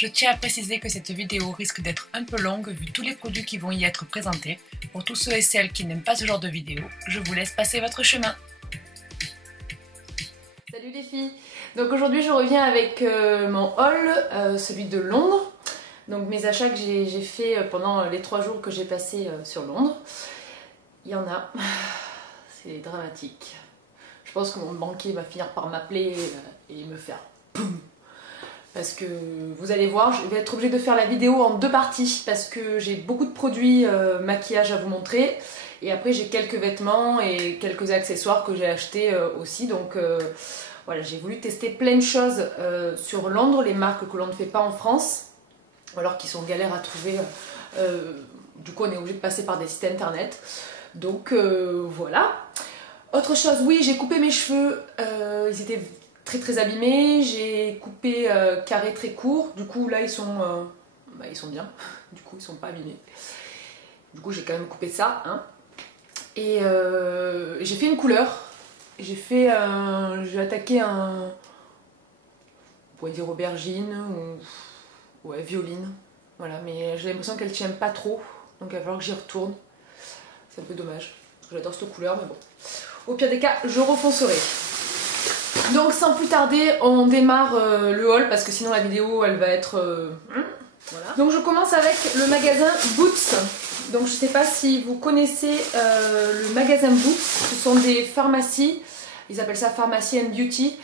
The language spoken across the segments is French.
Je tiens à préciser que cette vidéo risque d'être un peu longue vu tous les produits qui vont y être présentés. Pour tous ceux et celles qui n'aiment pas ce genre de vidéo, je vous laisse passer votre chemin. Salut les filles. Donc aujourd'hui je reviens avec mon haul, celui de Londres. Donc mes achats que j'ai fait pendant les 3 jours que j'ai passé sur Londres. Il y en a, c'est dramatique. Je pense que mon banquier va finir par m'appeler et me faire boum. Parce que vous allez voir, je vais être obligée de faire la vidéo en 2 parties parce que j'ai beaucoup de produits maquillage à vous montrer. Et après j'ai quelques vêtements et quelques accessoires que j'ai achetés aussi. Donc voilà, j'ai voulu tester plein de choses sur Londres, les marques que l'on ne fait pas en France. Alors qu'ils sont galères à trouver. Du coup on est obligé de passer par des sites internet. Donc voilà. Autre chose, oui, j'ai coupé mes cheveux, ils étaient très abîmés, j'ai coupé carré très court, du coup là ils sont bien, du coup ils sont pas abîmés. Du coup j'ai quand même coupé ça, hein. Et j'ai fait une couleur, j'ai attaqué un, on pourrait dire aubergine ou ouais, violine, voilà, mais j'ai l'impression qu'elle tient pas trop, donc il va falloir que j'y retourne, c'est un peu dommage, j'adore cette couleur mais bon. Au pire des cas, je refoncerai. Donc sans plus tarder, on démarre le haul parce que sinon la vidéo elle va être... voilà. Donc je commence avec le magasin Boots. Donc je sais pas si vous connaissez le magasin Boots. Ce sont des pharmacies, ils appellent ça Pharmacy and Beauty.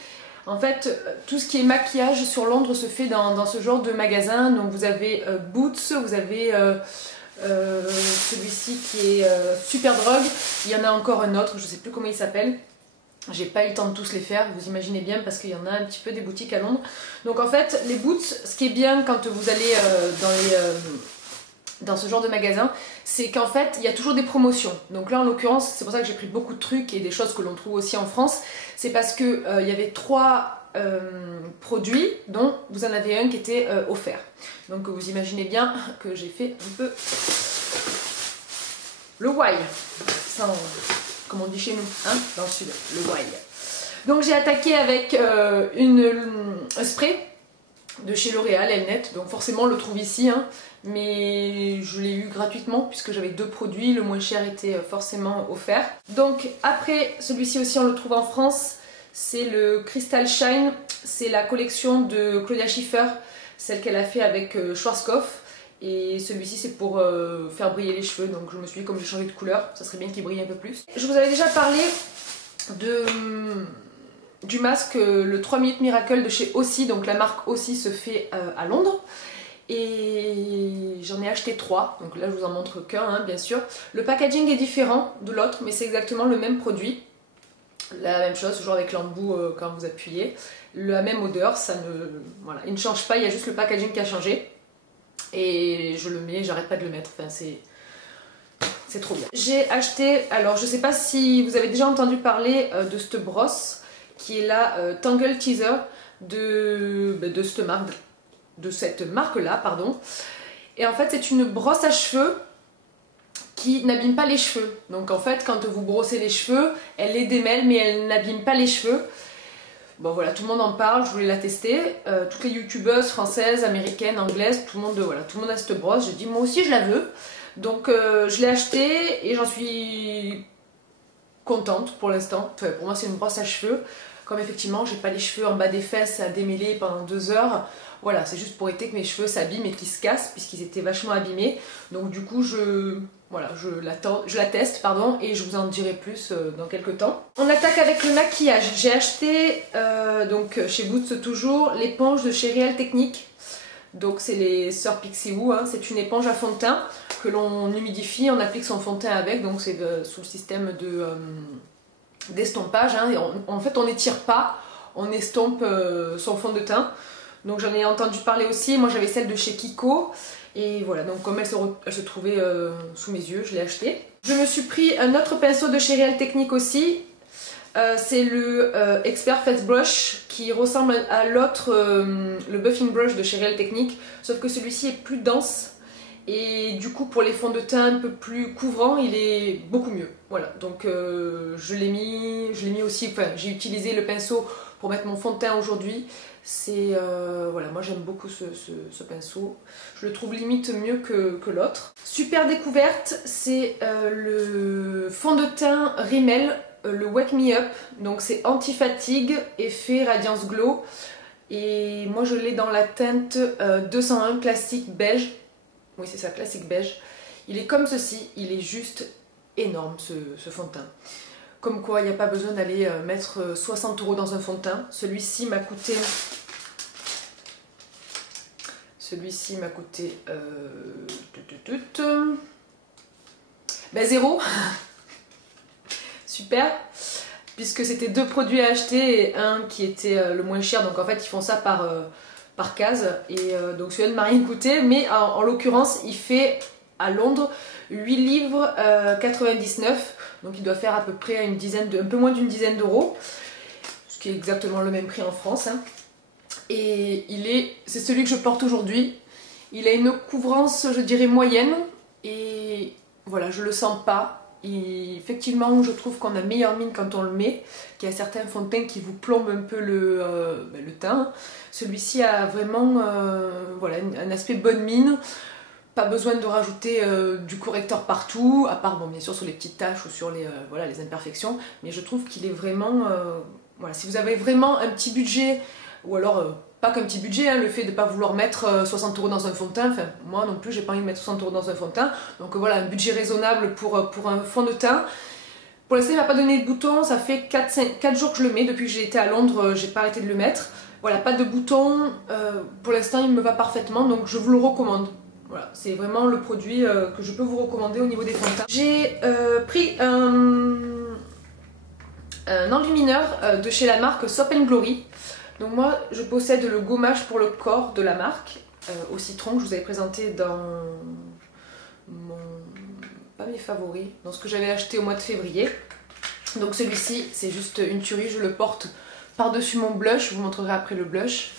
En fait, tout ce qui est maquillage sur Londres se fait dans ce genre de magasin. Donc vous avez Boots, vous avez... celui-ci qui est Superdrug, il y en a encore un autre, je sais plus comment il s'appelle, j'ai pas eu le temps de tous les faire, vous imaginez bien parce qu'il y en a un petit peu des boutiques à Londres. Donc en fait les Boots, ce qui est bien quand vous allez dans ce genre de magasin, c'est qu'en fait il y a toujours des promotions. Donc là en l'occurrence c'est pour ça que j'ai pris beaucoup de trucs et des choses que l'on trouve aussi en France, c'est parce que il y avait 3 produits dont vous en avez un qui était offert. Donc vous imaginez bien que j'ai fait un peu le why, ça, comme on dit chez nous, hein, dans le sud, le why. Donc j'ai attaqué avec un spray de chez L'Oréal, Elnet, donc forcément on le trouve ici, hein, mais je l'ai eu gratuitement puisque j'avais 2 produits, le moins cher était forcément offert. Donc après celui-ci aussi on le trouve en France. C'est le Crystal Shine, c'est la collection de Claudia Schiffer, celle qu'elle a fait avec Schwarzkopf. Et celui-ci c'est pour faire briller les cheveux, donc je me suis dit comme j'ai changé de couleur, ça serait bien qu'il brille un peu plus. Je vous avais déjà parlé du masque, le 3 minutes Miracle de chez Aussie, donc la marque Aussie se fait à Londres. Et j'en ai acheté 3, donc là je vous en montre qu'un, hein, bien sûr. Le packaging est différent de l'autre, mais c'est exactement le même produit. La même chose, toujours avec l'embout quand vous appuyez. La même odeur, ça ne... Voilà, il ne change pas, il y a juste le packaging qui a changé. Et je le mets, j'arrête pas de le mettre, enfin c'est trop bien. J'ai acheté, alors je sais pas si vous avez déjà entendu parler de cette brosse, qui est la Tangle Teaser de cette marque-là, pardon. Et en fait c'est une brosse à cheveux qui n'abîme pas les cheveux. Donc en fait quand vous brossez les cheveux, elle les démêle mais elle n'abîme pas les cheveux. Bon voilà, tout le monde en parle, je voulais la tester. Toutes les youtubeuses françaises, américaines, anglaises, tout le monde a cette brosse. J'ai dit moi aussi je la veux. Donc je l'ai achetée et j'en suis contente pour l'instant. Enfin, pour moi c'est une brosse à cheveux. Comme effectivement j'ai pas les cheveux en bas des fesses à démêler pendant 2 heures. Voilà, c'est juste pour éviter que mes cheveux s'abîment et qu'ils se cassent puisqu'ils étaient vachement abîmés. Donc du coup je la teste pardon, et je vous en dirai plus dans quelques temps. On attaque avec le maquillage. J'ai acheté donc chez Boots toujours l'éponge de chez Real Techniques. Donc c'est les sœurs Pixie Woo, hein. C'est une éponge à fond de teint que l'on humidifie, on applique son fond de teint avec, donc c'est sous le système d'estompage, hein. En fait on n'étire pas, on estompe son fond de teint. Donc j'en ai entendu parler aussi, moi j'avais celle de chez Kiko. Et voilà, donc comme elle se trouvait sous mes yeux, je l'ai achetée. Je me suis pris un autre pinceau de chez Real Techniques aussi. C'est le Expert Face Brush qui ressemble à l'autre, le Buffing Brush de chez Real Techniques. Sauf que celui-ci est plus dense. Et du coup pour les fonds de teint un peu plus couvrants, il est beaucoup mieux. Voilà, donc je l'ai mis aussi, enfin j'ai utilisé le pinceau pour mettre mon fond de teint aujourd'hui. C'est voilà, moi j'aime beaucoup ce pinceau. Je le trouve limite mieux que l'autre. Super découverte, c'est le fond de teint Rimmel, le Wake Me Up. Donc c'est anti-fatigue, effet Radiance Glow. Et moi je l'ai dans la teinte 201 classique beige. Oui c'est ça, classique beige. Il est comme ceci, il est juste énorme ce fond de teint. Comme quoi il n'y a pas besoin d'aller mettre 60 € dans un fond de teint. Celui-ci m'a coûté... Ben, 0. Super. Puisque c'était 2 produits à acheter et un qui était le moins cher. Donc en fait ils font ça par case. Et donc celui-là ne m'a rien coûté. Mais en l'occurrence il fait à Londres 8 livres 99. Donc il doit faire à peu près un peu moins d'une dizaine d'euros. Ce qui est exactement le même prix en France. Hein. Et c'est celui que je porte aujourd'hui. Il a une couvrance, je dirais, moyenne. Et voilà, je le sens pas. Effectivement, je trouve qu'on a meilleure mine quand on le met. Qu'il y a certains fonds de teint qui vous plombent un peu le teint. Celui-ci a vraiment voilà, un aspect bonne mine. Pas besoin de rajouter du correcteur partout, à part bon, bien sûr sur les petites taches ou sur voilà, les imperfections. Mais je trouve qu'il est vraiment... voilà, si vous avez vraiment un petit budget, ou alors pas qu'un petit budget, hein, le fait de ne pas vouloir mettre 60 € dans un fond de teint, enfin moi non plus j'ai pas envie de mettre 60 € dans un fond de teint. Donc voilà, un budget raisonnable pour un fond de teint. Pour l'instant il m'a pas donné de bouton, ça fait 4 jours que je le mets, depuis que j'ai été à Londres, j'ai pas arrêté de le mettre. Voilà, pas de bouton, pour l'instant il me va parfaitement, donc je vous le recommande. Voilà, c'est vraiment le produit que je peux vous recommander au niveau des fonds de teint. J'ai pris un enlumineur de chez la marque Soap & Glory. Donc moi, je possède le gommage pour le corps de la marque, au citron, que je vous avais présenté dans pas mes favoris, dans ce que j'avais acheté au mois de février. Donc celui-ci, c'est juste une tuerie, je le porte par-dessus mon blush, je vous montrerai après le blush.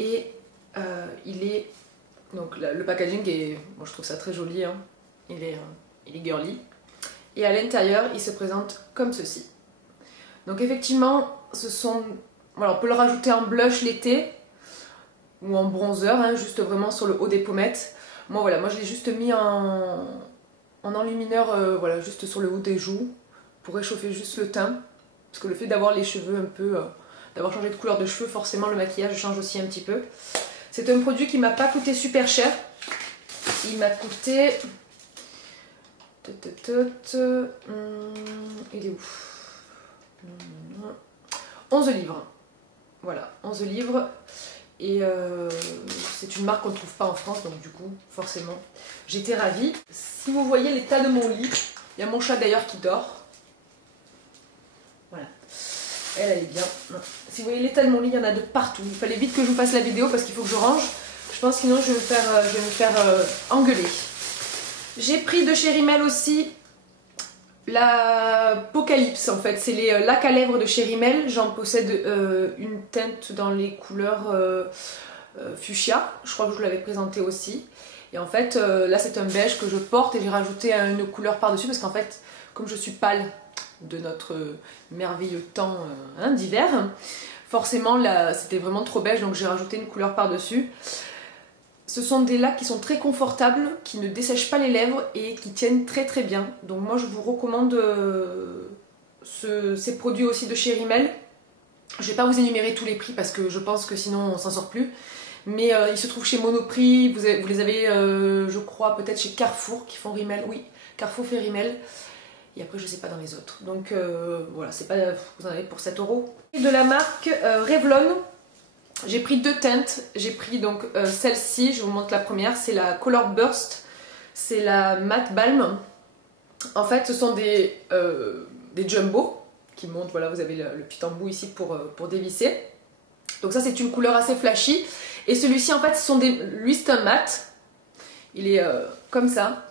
Et il est... Donc le packaging est, bon, je trouve ça très joli, hein. Il est girly. Et à l'intérieur, il se présente comme ceci. Donc effectivement, ce sont, voilà, on peut le rajouter en blush l'été ou en bronzer, hein, juste vraiment sur le haut des pommettes. Moi voilà, moi je l'ai juste mis en enlumineur, voilà, juste sur le haut des joues pour réchauffer juste le teint. Parce que le fait d'avoir les cheveux un peu, d'avoir changé de couleur de cheveux, forcément le maquillage change aussi un petit peu. C'est un produit qui m'a pas coûté super cher. Il m'a coûté... Il est où? 11 livres. Voilà, 11 livres. Et c'est une marque qu'on ne trouve pas en France, donc du coup, forcément, j'étais ravie. Si vous voyez l'état de mon lit, il y a mon chat d'ailleurs qui dort. Voilà. Elle est bien. Si vous voyez l'état de mon lit, il y en a de partout. Il fallait vite que je vous fasse la vidéo parce qu'il faut que je range. Je pense sinon je vais me faire engueuler. J'ai pris de chez Rimmel aussi la Apocalypse en fait. C'est les lacs à lèvres de chez Rimmel. J'en possède une teinte dans les couleurs fuchsia. Je crois que je vous l'avais présenté aussi. Et en fait là c'est un beige que je porte et j'ai rajouté une couleur par dessus parce qu'en fait comme je suis pâle de notre merveilleux temps d'hiver, forcément là c'était vraiment trop beige donc j'ai rajouté une couleur par dessus. Ce sont des lacs qui sont très confortables, qui ne dessèchent pas les lèvres et qui tiennent très très bien. Donc moi je vous recommande ces produits aussi de chez Rimmel. Je ne vais pas vous énumérer tous les prix parce que je pense que sinon on s'en sort plus. Mais ils se trouvent chez Monoprix, vous les avez je crois peut-être chez Carrefour qui font Rimmel. Oui, Carrefour fait Rimmel. Et après je sais pas dans les autres. Donc voilà, c'est pas, vous en avez pour 7 €. De la marque Revlon. J'ai pris 2 teintes, j'ai pris donc celle-ci, je vous montre la première, c'est la Color Burst, c'est la Matte Balm. En fait ce sont des jumbo qui montent, voilà vous avez le petit embout ici pour dévisser. Donc ça c'est une couleur assez flashy. Et celui-ci en fait lui c'est un mat, il est comme ça.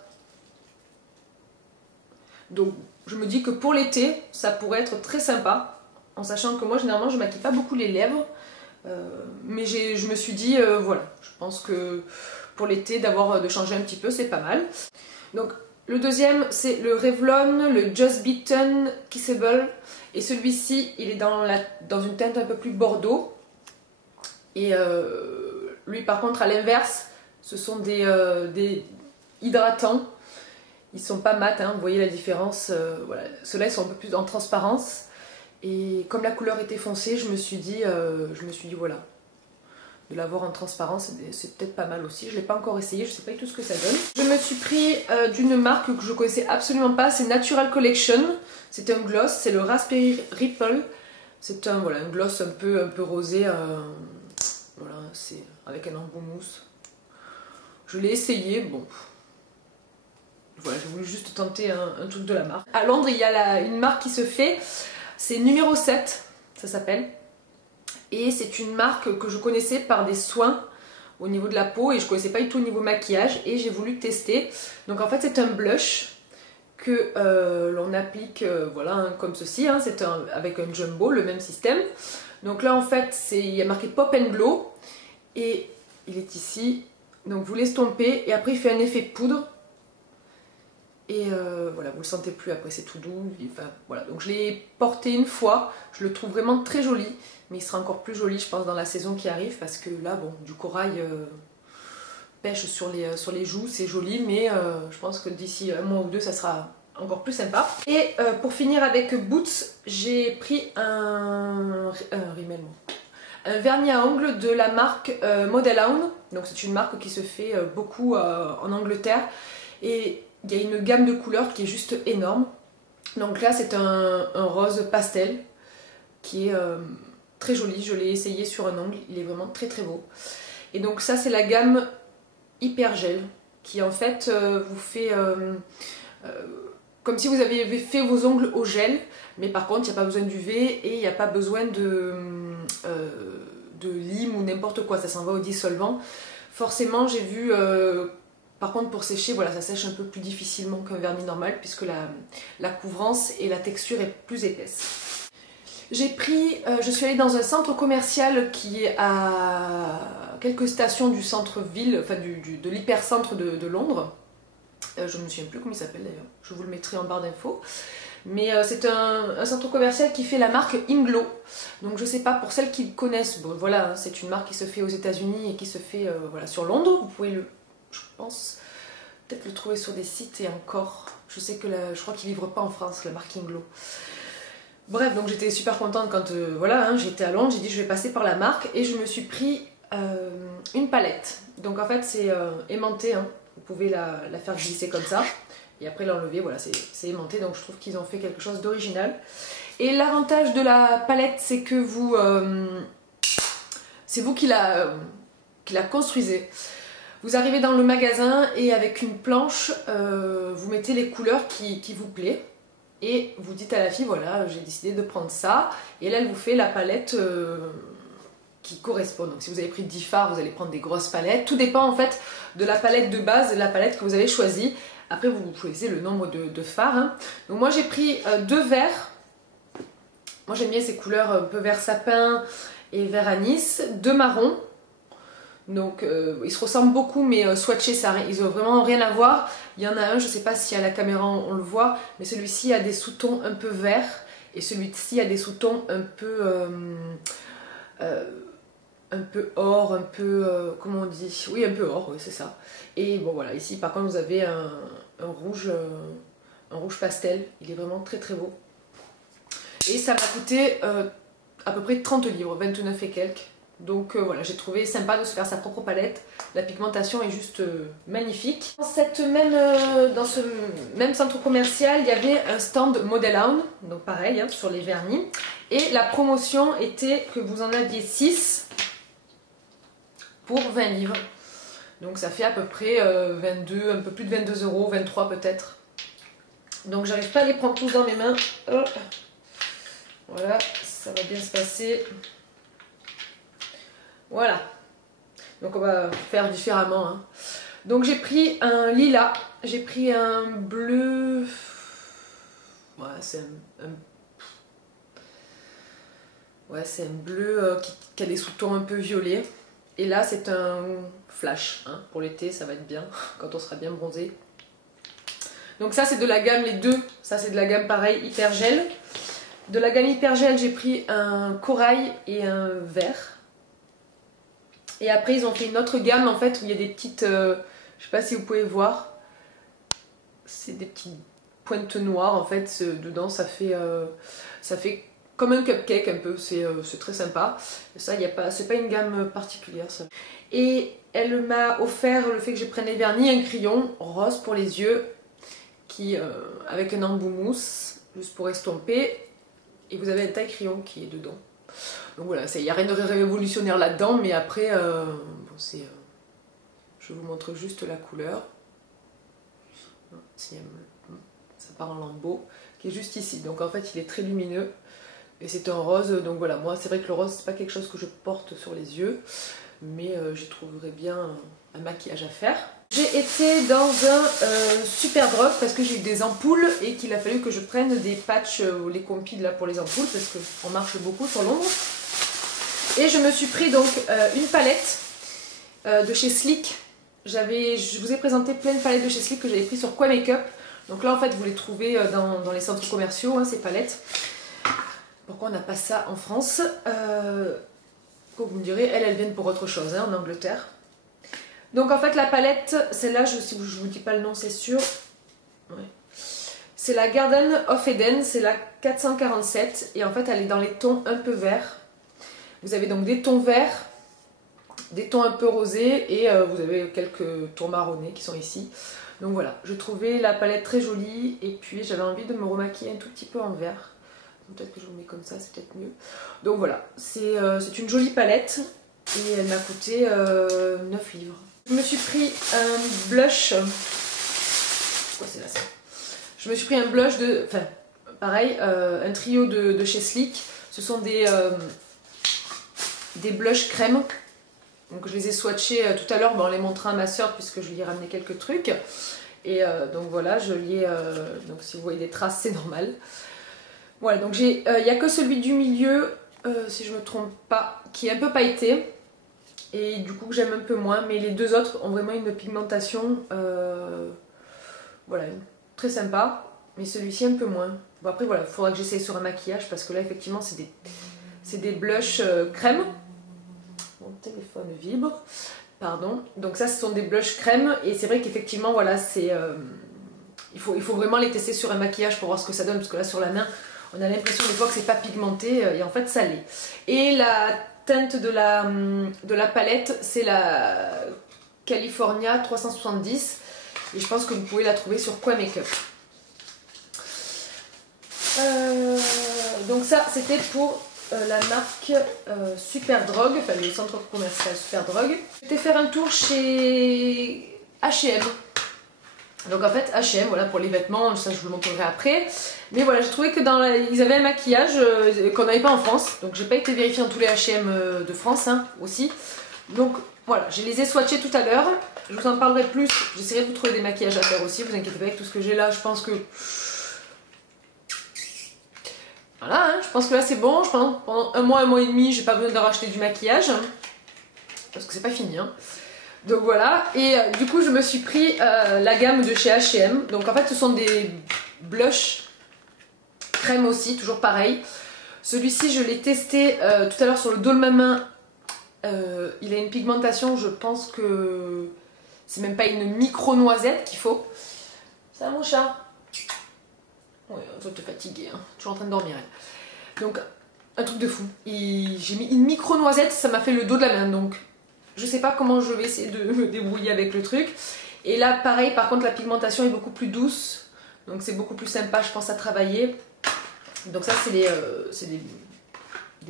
Donc je me dis que pour l'été ça pourrait être très sympa, en sachant que moi généralement je maquille pas beaucoup les lèvres. Mais je me suis dit voilà, je pense que pour l'été de changer un petit peu c'est pas mal. Donc le deuxième c'est le Revlon, le Just Beaten Kissable, et celui-ci il est dans une teinte un peu plus bordeaux Et lui par contre à l'inverse, ce sont des hydratants. Ils sont pas mat, hein, vous voyez la différence. Voilà. Ceux-là ils sont un peu plus en transparence. Et comme la couleur était foncée, je me suis dit voilà, de l'avoir en transparence, c'est peut-être pas mal aussi. Je l'ai pas encore essayé, je sais pas du tout ce que ça donne. Je me suis pris d'une marque que je connaissais absolument pas, c'est Natural Collection. C'est un gloss, c'est le Raspberry Ripple. C'est un gloss un peu rosé, voilà, c'est avec un embout mousse. Je l'ai essayé, bon. Voilà, j'ai voulu juste tenter un truc de la marque. À Londres, il y a une marque qui se fait, c'est numéro 7, ça s'appelle. Et c'est une marque que je connaissais par des soins au niveau de la peau et je connaissais pas du tout au niveau maquillage et j'ai voulu tester. Donc en fait c'est un blush que l'on applique voilà, hein, comme ceci, hein, c'est avec un jumbo, le même système. Donc là en fait il y a marqué Pop and Glow et il est ici. Donc vous l'estompez et après il fait un effet poudre. Et voilà, vous le sentez plus, après c'est tout doux, enfin, voilà. Donc je l'ai porté une fois, je le trouve vraiment très joli, mais il sera encore plus joli je pense dans la saison qui arrive, parce que là bon, du corail pêche sur les joues, c'est joli, mais je pense que d'ici un mois ou deux ça sera encore plus sympa. Et pour finir avec Boots, j'ai pris un vernis à ongles de la marque Modelhound. Donc c'est une marque qui se fait beaucoup en Angleterre, et il y a une gamme de couleurs qui est juste énorme. Donc là c'est un rose pastel qui est très joli, je l'ai essayé sur un ongle, il est vraiment très très beau. Et donc ça c'est la gamme Hyper Gel qui en fait vous fait comme si vous aviez fait vos ongles au gel, mais par contre il n'y a pas besoin d'UV et il n'y a pas besoin de lime ou n'importe quoi, ça s'en va au dissolvant. Forcément j'ai vu par contre pour sécher, voilà, ça sèche un peu plus difficilement qu'un vernis normal puisque la couvrance et la texture est plus épaisse. J'ai pris, je suis allée dans un centre commercial qui est à quelques stations du centre-ville, enfin de l'hypercentre de Londres. Je ne me souviens plus comment il s'appelle d'ailleurs, je vous le mettrai en barre d'infos. Mais c'est un centre commercial qui fait la marque Inglo. Donc je sais pas, pour celles qui connaissent, bon voilà, hein, c'est une marque qui se fait aux États-Unis et qui se fait voilà, sur Londres. Vous pouvez je pense, peut-être le trouver sur des sites et encore. Je sais que je crois qu'ils livrent pas en France, la marque Inglo. Bref, donc j'étais super contente quand voilà, hein, j'étais à Londres, j'ai dit je vais passer par la marque et je me suis pris une palette. Donc en fait c'est aimanté, hein. Vous pouvez la faire glisser comme ça et après l'enlever, voilà, c'est aimanté, donc je trouve qu'ils ont fait quelque chose d'original. Et l'avantage de la palette c'est que c'est vous qui la construisez. Vous arrivez dans le magasin et avec une planche, vous mettez les couleurs qui vous plaisent. Et vous dites à la fille, voilà, j'ai décidé de prendre ça. Et là, elle vous fait la palette qui correspond. Donc si vous avez pris 10 fards, vous allez prendre des grosses palettes. Tout dépend en fait de la palette de base, de la palette que vous avez choisie. Après, vous choisissez le nombre de fards. Hein. Donc moi, j'ai pris 2 verts. Moi, j'aime bien ces couleurs un peu vert sapin et vert anis. 2 marrons. Donc ils se ressemblent beaucoup, mais swatchés, ils n'ont vraiment rien à voir. Il y en a un, je ne sais pas si à la caméra on le voit, mais celui-ci a des sous-tons un peu verts et celui-ci a des sous-tons un peu or, un peu comment on dit, oui, un peu or, oui, c'est ça. Et bon voilà, ici par contre vous avez un rouge pastel, il est vraiment très très beau. Et ça m'a coûté à peu près 30 livres, 29 et quelques. Donc voilà, j'ai trouvé sympa de se faire sa propre palette. La pigmentation est juste magnifique. Dans ce même centre commercial, il y avait un stand Modelhound, donc pareil, hein, sur les vernis. Et la promotion était que vous en aviez 6 pour 20 livres. Donc ça fait à peu près 22, un peu plus de 22 €, 23 peut-être. Donc j'arrive pas à les prendre tous dans mes mains. Oh. Voilà, ça va bien se passer. Voilà, donc on va faire différemment. Hein. Donc j'ai pris un lilas, j'ai pris un bleu, ouais c'est un bleu qui a des sous-tons un peu violets. Et là c'est un flash, hein. Pour l'été ça va être bien, quand on sera bien bronzé. Donc ça c'est de la gamme, les deux, ça c'est de la gamme pareil, Hyper Gel. De la gamme Hyper Gel j'ai pris un corail et un vert. Et après ils ont fait une autre gamme en fait où il y a des petites, je sais pas si vous pouvez voir, c'est des petites pointes noires en fait, dedans ça fait comme un cupcake un peu, c'est très sympa. Ça, c'est pas une gamme particulière ça. Et elle m'a offert le fait que je prenne les vernis, un crayon rose pour les yeux, avec un embout mousse, juste pour estomper. Et vous avez un taille crayon qui est dedans. Donc voilà, il n'y a rien de révolutionnaire là-dedans, mais après, je vous montre juste la couleur. Ça part en lambeaux, qui est juste ici. Donc en fait, il est très lumineux. Et c'est un rose, donc voilà, moi c'est vrai que le rose c'est pas quelque chose que je porte sur les yeux, mais j'y trouverais bien un maquillage à faire. J'ai été dans un Superdrug parce que j'ai eu des ampoules et qu'il a fallu que je prenne des patchs, les compiles là pour les ampoules parce qu'on marche beaucoup sur l'ombre. Et je me suis pris donc une palette de chez Sleek. Je vous ai présenté plein de palettes de chez Sleek que j'avais pris sur Quoi Makeup. Donc là en fait vous les trouvez dans les centres commerciaux, hein, ces palettes. Pourquoi on n'a pas ça en France? Vous me direz, elles viennent pour autre chose, hein, en Angleterre. Donc en fait la palette, celle-là, si je vous dis pas le nom c'est sûr. Ouais. C'est la Garden of Eden, c'est la 447 et en fait elle est dans les tons un peu verts. Vous avez donc des tons verts, des tons un peu rosés et vous avez quelques tons marronnés qui sont ici. Donc voilà, je trouvais la palette très jolie et puis j'avais envie de me remaquiller un tout petit peu en vert. Peut-être que je vous mets comme ça, c'est peut-être mieux. Donc voilà, c'est une jolie palette et elle m'a coûté 9 livres. Je me suis pris un blush. Quoi c'est là ça? Je me suis pris un blush de. Enfin, pareil, un trio de chez Sleek. Ce sont des blushs crème. Donc je les ai swatchés tout à l'heure en les montrant à ma soeur puisque je lui ai ramené quelques trucs. Et donc voilà, donc si vous voyez des traces, c'est normal. Voilà, donc il n'y a que celui du milieu, si je ne me trompe pas, qui est un peu pailleté. Et du coup que j'aime un peu moins. Mais les deux autres ont vraiment une pigmentation voilà, très sympa. Mais celui-ci un peu moins. Bon après voilà, il faudra que j'essaye sur un maquillage parce que là effectivement c'est des blushs crème. Mon téléphone vibre. Pardon. Donc ça ce sont des blushs crème. Et c'est vrai qu'effectivement voilà, il faut vraiment les tester sur un maquillage pour voir ce que ça donne. Parce que là sur la main... On a l'impression des fois que c'est pas pigmenté et en fait ça l'est. Et la teinte de la palette, c'est la California 370. Et je pense que vous pouvez la trouver sur Quoi Makeup. Donc ça, c'était pour la marque Superdrug, enfin le centre commercial Superdrug. J'étais faire un tour chez H&M. Donc en fait H&M, voilà pour les vêtements, ça je vous le montrerai après. Mais voilà, j'ai trouvé que ils avaient un maquillage qu'on n'avait pas en France. Donc j'ai pas été vérifier dans tous les H&M de France hein, aussi. Donc voilà, je les ai swatchés tout à l'heure. Je vous en parlerai plus, j'essaierai de vous trouver des maquillages à faire aussi. Vous inquiétez pas avec tout ce que j'ai là, je pense que... Voilà, hein, je pense que là c'est bon. Je pense que pendant un mois et demi, j'ai pas besoin de racheter du maquillage. Parce que c'est pas fini hein. Donc voilà, et du coup je me suis pris la gamme de chez H&M. Donc en fait ce sont des blushs crème aussi, toujours pareil. Celui-ci je l'ai testé tout à l'heure sur le dos de ma main. Il a une pigmentation, je pense que c'est même pas une micro noisette qu'il faut. Ça va mon chat? Ouais, on doit te fatiguer, hein. Toujours en train de dormir elle. Donc un truc de fou. J'ai mis une micro noisette, ça m'a fait le dos de la main donc... Je sais pas comment je vais essayer de me débrouiller avec le truc. Et là pareil, par contre la pigmentation est beaucoup plus douce. Donc c'est beaucoup plus sympa je pense à travailler. Donc ça c'est des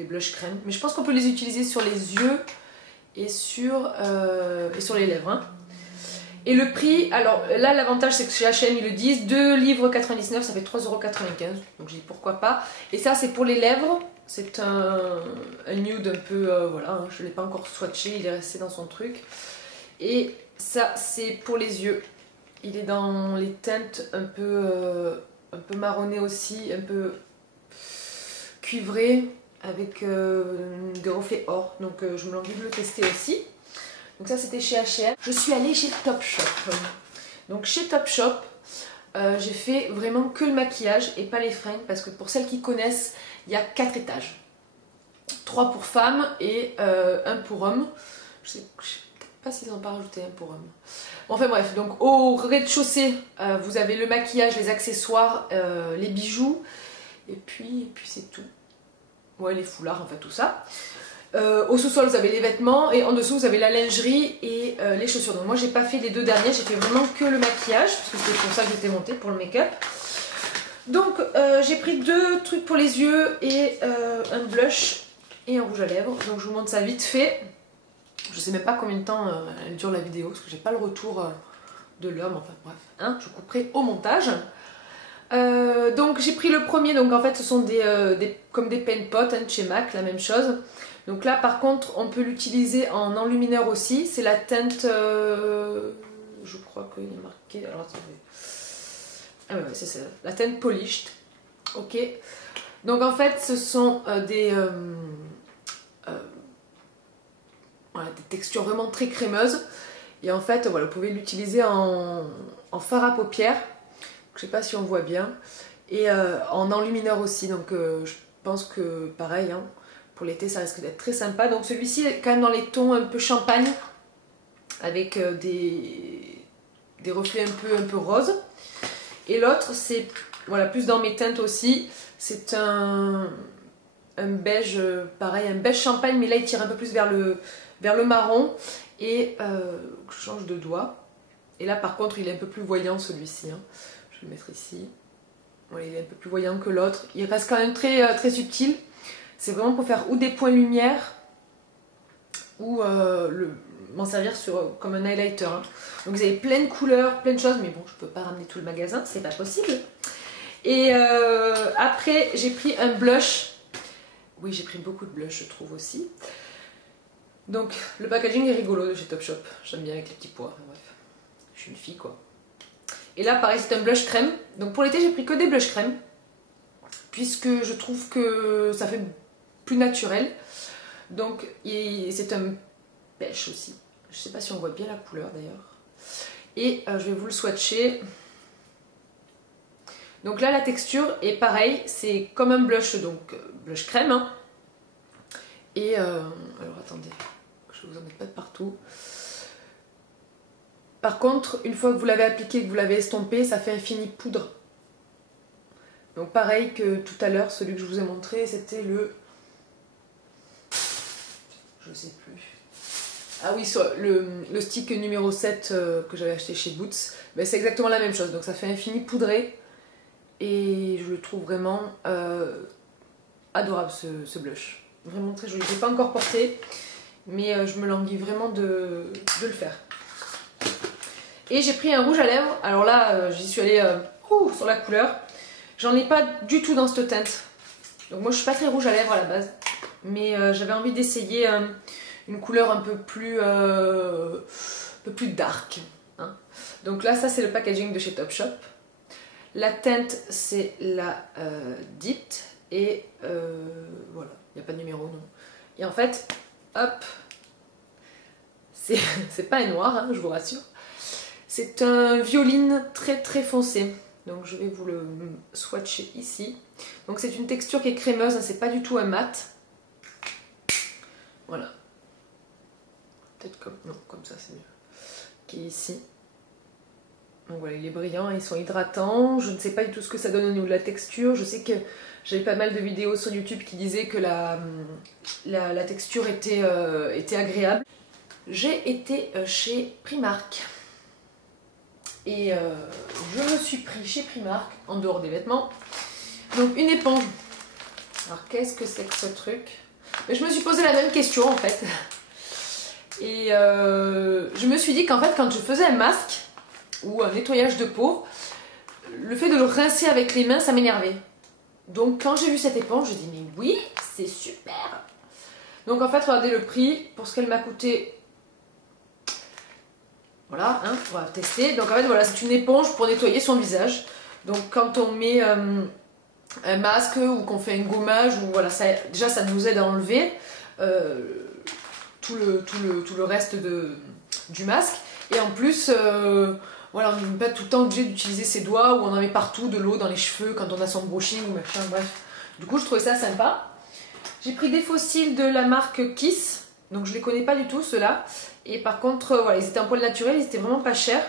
blushs crème. Mais je pense qu'on peut les utiliser sur les yeux et sur les lèvres. Hein. Et le prix, alors là l'avantage c'est que chez H&M ils le disent, 2 livres 99 ça fait 3,95 €. Donc j'ai dit pourquoi pas. Et ça c'est pour les lèvres. C'est un nude un peu, voilà, hein, je ne l'ai pas encore swatché, il est resté dans son truc. Et ça, c'est pour les yeux. Il est dans les teintes un peu marronnées aussi, un peu cuivrées, avec des reflets or. Donc je me l'envie de le tester aussi. Donc ça, c'était chez H&M. Je suis allée chez Topshop. Donc chez Topshop, j'ai fait vraiment que le maquillage et pas les fringues, parce que pour celles qui connaissent, il y a 4 étages. 3 pour femmes et 1 pour hommes. Je sais pas s'ils n'ont pas rajouté un pour homme. Enfin bref, donc au rez-de-chaussée, vous avez le maquillage, les accessoires, les bijoux, et puis c'est tout. Ouais, les foulards, enfin tout ça. Au sous-sol, vous avez les vêtements, et en dessous, vous avez la lingerie et les chaussures. Donc moi, j'ai pas fait les deux derniers, j'ai fait vraiment que le maquillage, parce que c'est pour ça que j'étais montée, pour le make-up. Donc j'ai pris 2 trucs pour les yeux et un blush et un rouge à lèvres. Donc je vous montre ça vite fait. Je sais même pas combien de temps elle dure la vidéo parce que j'ai pas le retour de l'homme. Enfin bref, hein, je couperai au montage. Donc j'ai pris le premier. Donc en fait ce sont comme des paint pots hein, de chez MAC, la même chose. Donc là par contre on peut l'utiliser en enlumineur aussi. C'est la teinte, je crois qu'il est marqué. Alors attendez. Ah ouais, c'est ça, la teinte polished. Ok. Donc en fait, ce sont voilà, des textures vraiment très crémeuses. Et en fait, voilà, vous pouvez l'utiliser en fard à paupières. Je sais pas si on voit bien. Et en enlumineur aussi. Donc je pense que pareil, hein, pour l'été, ça risque d'être très sympa. Donc celui-ci est quand même dans les tons un peu champagne. Avec des reflets un peu roses. Et l'autre, c'est voilà, plus dans mes teintes aussi. C'est un beige, pareil, un beige champagne, mais là il tire un peu plus vers le marron. Et je change de doigt. Et là par contre, il est un peu plus voyant celui-ci. Hein. Je vais le mettre ici. Voilà, il est un peu plus voyant que l'autre. Il reste quand même très, très subtil. C'est vraiment pour faire ou des points lumière ou m'en servir comme un highlighter. Hein. Donc vous avez plein de couleurs, plein de choses, mais bon, je peux pas ramener tout le magasin, c'est pas possible. Et après, j'ai pris un blush. Oui, j'ai pris beaucoup de blush, je trouve aussi. Donc le packaging est rigolo de chez Topshop. J'aime bien avec les petits pois. Bref, je suis une fille quoi. Et là, pareil, c'est un blush crème. Donc pour l'été, j'ai pris que des blush crème, puisque je trouve que ça fait plus naturel. Donc c'est un beige aussi. Je sais pas si on voit bien la couleur d'ailleurs. Et je vais vous le swatcher. Donc là la texture est pareil, c'est comme un blush, donc blush crème. Hein. Et alors attendez, je vous en mette pas de partout. Par contre, une fois que vous l'avez appliqué, que vous l'avez estompé, ça fait un fini poudre. Donc pareil que tout à l'heure, celui que je vous ai montré, c'était le... Je sais plus. Ah oui, le stick numéro 7 que j'avais acheté chez Boots, ben c'est exactement la même chose. Donc ça fait un fini poudré. Et je le trouve vraiment adorable ce blush. Vraiment très joli. Je ne l'ai pas encore porté, mais je me languis vraiment de le faire. Et j'ai pris un rouge à lèvres. Alors là, j'y suis allée sur la couleur. J'en ai pas du tout dans cette teinte. Donc moi je suis pas très rouge à lèvres à la base. Mais j'avais envie d'essayer une couleur un peu plus dark. Hein. Donc là, ça c'est le packaging de chez Topshop. La teinte c'est la Dipped. Et voilà, il n'y a pas de numéro non. Et en fait, hop, c'est pas un noir, hein, je vous rassure. C'est un violine très très foncé. Donc je vais vous le swatcher ici. Donc c'est une texture qui est crémeuse, hein, c'est pas du tout un mat. Voilà. Peut-être comme ça c'est mieux. Qui est ici. Donc voilà, il est brillant, ils sont hydratants. Je ne sais pas du tout ce que ça donne au niveau de la texture. Je sais que j'avais pas mal de vidéos sur YouTube qui disaient que la texture était agréable. J'ai été chez Primark. Et je me suis pris chez Primark, en dehors des vêtements, donc une éponge. Alors qu'est-ce que c'est que ce truc? Mais je me suis posé la même question en fait. Et je me suis dit qu'en fait quand je faisais un masque ou un nettoyage de peau, le fait de le rincer avec les mains ça m'énervait. Donc quand j'ai vu cette éponge, je dis mais oui, c'est super. Donc en fait regardez le prix, pour ce qu'elle m'a coûté. Voilà, hein, on va tester. Donc en fait voilà, c'est une éponge pour nettoyer son visage. Donc quand on met un masque ou qu'on fait un gommage, ou voilà, déjà ça nous aide à enlever tout le reste du masque. Et en plus, voilà, on n'est pas tout le temps obligé d'utiliser ses doigts, ou on en met partout de l'eau dans les cheveux quand on a son brushing ou machin, bref. Du coup je trouvais ça sympa. J'ai pris des fossiles de la marque Kiss. Donc je les connais pas du tout ceux-là. Et par contre, voilà, ils étaient en poil naturel, ils étaient vraiment pas chers.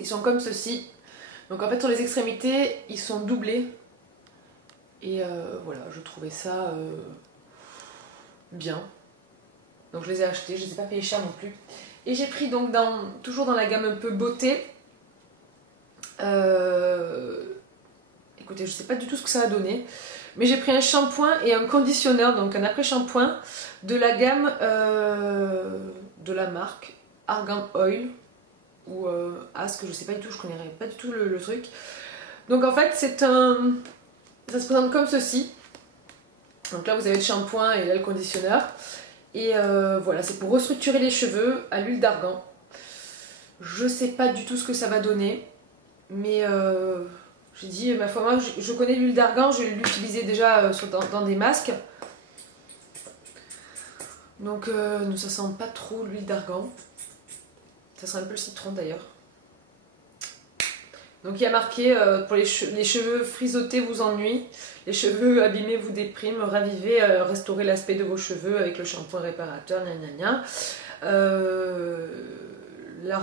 Ils sont comme ceci. Donc en fait sur les extrémités, ils sont doublés. Et voilà, je trouvais ça bien. Donc je les ai achetés, je les ai pas payés cher non plus. Et j'ai pris donc toujours dans la gamme un peu beauté. Écoutez, je sais pas du tout ce que ça va donner. Mais j'ai pris un shampoing et un conditionneur, donc un après-shampoing de la gamme de la marque Argan Oil ou Ask, je sais pas du tout, je connais pas du tout le truc. Donc en fait ça se présente comme ceci. Donc là vous avez le shampoing et là le conditionneur. Et voilà, c'est pour restructurer les cheveux à l'huile d'argan. Je sais pas du tout ce que ça va donner, mais j'ai dit, ma foi, moi je connais l'huile d'argan, je l'utilisais déjà dans des masques. Donc ça sent pas trop l'huile d'argan. Ça sent un peu le citron d'ailleurs. Donc il y a marqué pour les cheveux frisottés vous ennuient, les cheveux abîmés vous dépriment, ravivez, restaurez l'aspect de vos cheveux avec le shampoing réparateur, gna gna gna.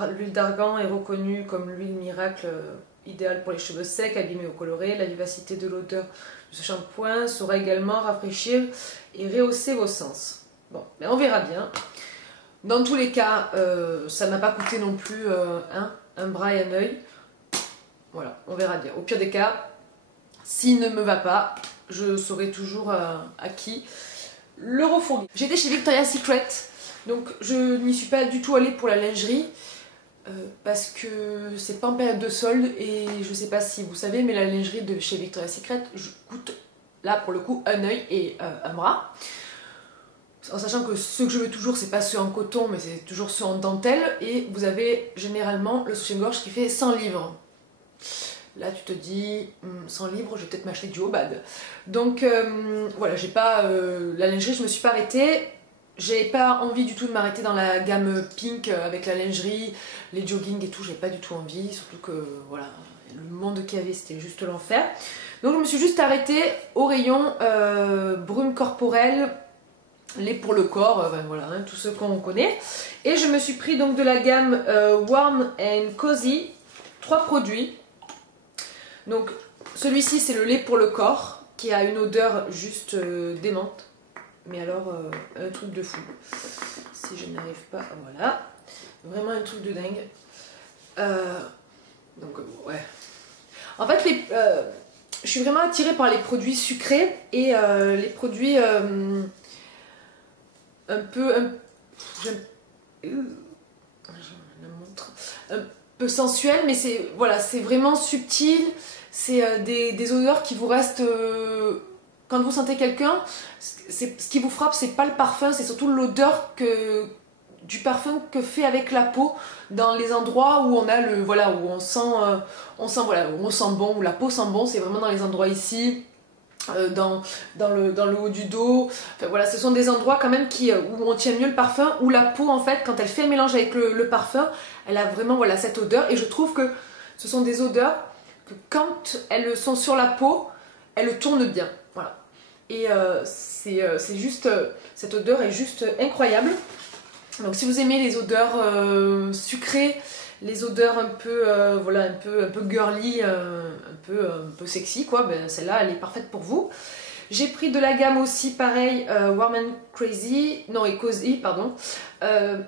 L'huile d'argan est reconnue comme l'huile miracle idéale pour les cheveux secs, abîmés ou colorés. La vivacité de l'odeur de ce shampoing saura également rafraîchir et rehausser vos sens. Bon, mais on verra bien. Dans tous les cas, ça m'a pas coûté non plus un bras et un œil. Voilà, on verra bien. Au pire des cas, s'il ne me va pas, je saurai toujours à qui le refourguer. J'étais chez Victoria's Secret, donc je n'y suis pas du tout allée pour la lingerie parce que c'est pas en période de solde et je sais pas si vous savez, mais la lingerie de chez Victoria's Secret coûte là pour le coup un œil et un bras. En sachant que ceux que je veux toujours, c'est pas ceux en coton, mais c'est toujours ceux en dentelle. Et vous avez généralement le soutien-gorge qui fait 100 livres. Là, tu te dis, 100 livres, je vais peut-être m'acheter du Obad. Donc, voilà, j'ai pas... la lingerie, je me suis pas arrêtée. J'ai pas envie du tout de m'arrêter dans la gamme pink avec la lingerie, les joggings et tout. J'ai pas du tout envie. Surtout que, voilà, le monde qu'il y avait, c'était juste l'enfer. Donc, je me suis juste arrêtée au rayon brume corporelle, lait pour le corps, voilà, hein, tout ce qu'on connaît. Et je me suis pris donc de la gamme Warm and Cozy, 3 produits. Donc celui-ci c'est le lait pour le corps qui a une odeur juste démente. Mais alors un truc de fou. Si je n'arrive pas, voilà. Vraiment un truc de dingue. Donc ouais. En fait je suis vraiment attirée par les produits sucrés et les produits un peu sensuel, mais c'est voilà, c'est vraiment subtil. C'est des odeurs qui vous restent quand vous sentez quelqu'un. Ce qui vous frappe, c'est pas le parfum, c'est surtout l'odeur du parfum que fait avec la peau dans les endroits où on a le voilà, où on sent voilà, où on sent bon, où la peau sent bon. C'est vraiment dans les endroits ici. Dans le haut du dos, enfin, voilà, ce sont des endroits quand même où on tient mieux le parfum, où la peau en fait quand elle fait un mélange avec le parfum, elle a vraiment voilà, cette odeur, et je trouve que ce sont des odeurs que quand elles sont sur la peau, elles tournent bien, voilà. Et c'est juste, cette odeur est juste incroyable. Donc si vous aimez les odeurs sucrées, les odeurs un peu voilà, un peu girly, un peu sexy quoi, ben celle-là elle est parfaite pour vous. J'ai pris de la gamme aussi pareil, Warm and Crazy, non et Cozy pardon,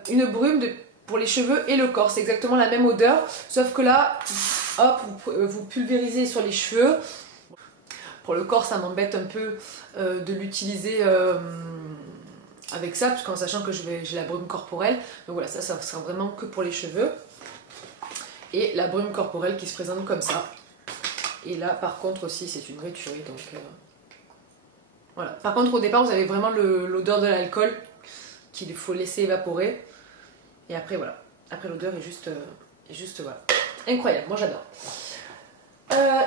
une brume pour les cheveux et le corps. C'est exactement la même odeur, sauf que là, hop, vous pulvérisez sur les cheveux. Pour le corps ça m'embête un peu de l'utiliser avec ça, parce qu'en sachant que j'ai la brume corporelle, donc voilà, ça sera vraiment que pour les cheveux. Et la brume corporelle qui se présente comme ça. Et là par contre aussi c'est une vraie tuerie, donc voilà. Par contre au départ vous avez vraiment l'odeur de l'alcool qu'il faut laisser évaporer. Et après voilà, après l'odeur est juste voilà, incroyable, moi j'adore.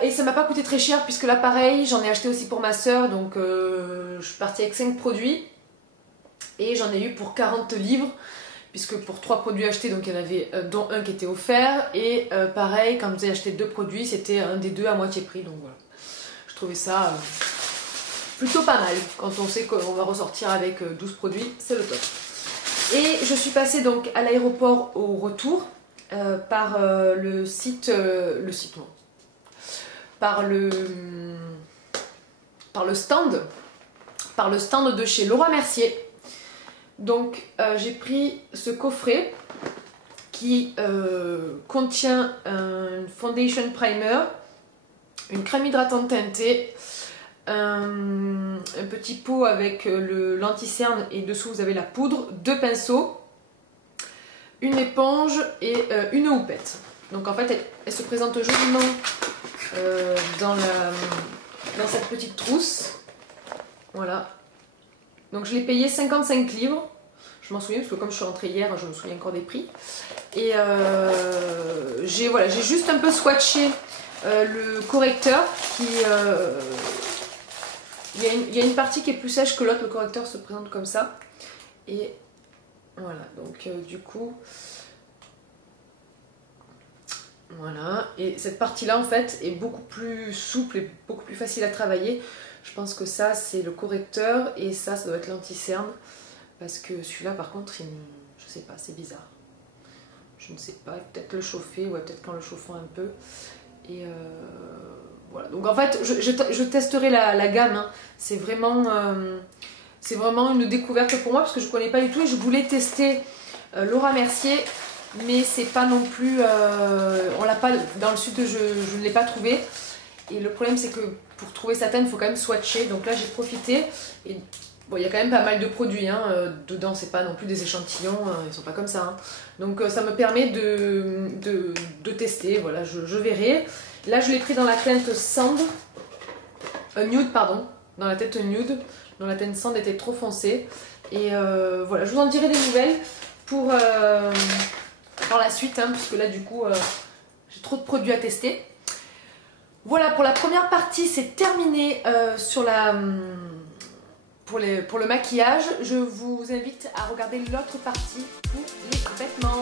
Et ça m'a pas coûté très cher puisque là pareil j'en ai acheté aussi pour ma soeur, donc je suis partie avec 5 produits. Et j'en ai eu pour 40 livres. Puisque pour 3 produits achetés, donc il y en avait dont un qui était offert. Et pareil, quand vous avez acheté 2 produits, c'était un des 2 à moitié prix. Donc voilà, je trouvais ça plutôt pas mal. Quand on sait qu'on va ressortir avec 12 produits, c'est le top. Et je suis passée donc à l'aéroport au retour par le stand de chez Laura Mercier. Donc j'ai pris ce coffret qui contient un foundation primer, une crème hydratante teintée, un petit pot avec l'anti-cerne et dessous vous avez la poudre, 2 pinceaux, une éponge et une houppette. Donc en fait elle se présente joliment dans cette petite trousse. Voilà. Donc je l'ai payé 55 livres. Je m'en souviens parce que comme je suis rentrée hier, je me souviens encore des prix. Et j'ai juste un peu swatché le correcteur qui... il y a une partie qui est plus sèche que l'autre, le correcteur se présente comme ça. Et voilà, donc du coup... Voilà, et cette partie-là en fait est beaucoup plus souple et beaucoup plus facile à travailler. Je pense que ça c'est le correcteur et ça doit être l'anti-cerne. Parce que celui-là par contre, je sais pas, c'est bizarre. Je ne sais pas, peut-être le chauffer, ouais, peut-être qu'en le chauffant un peu. Et voilà, donc en fait je testerai la gamme, hein. C'est vraiment une découverte pour moi parce que je ne connais pas du tout et je voulais tester Laura Mercier. Mais c'est pas non plus, on l'a pas dans le sud, je ne l'ai pas trouvé. Et le problème c'est que pour trouver sa teinte il faut quand même swatcher. Donc là j'ai profité et bon, il y a quand même pas mal de produits hein. Dedans, c'est pas non plus des échantillons, ils sont pas comme ça hein. Donc ça me permet de tester, voilà, je verrai. Là je l'ai pris dans la teinte sand, nude pardon, dans la teinte nude, dont la teinte sand était trop foncée. Et voilà, je vous en dirai des nouvelles pour par la suite hein, puisque là du coup j'ai trop de produits à tester. Voilà, pour la première partie c'est terminé pour le maquillage. Je vous invite à regarder l'autre partie pour les vêtements.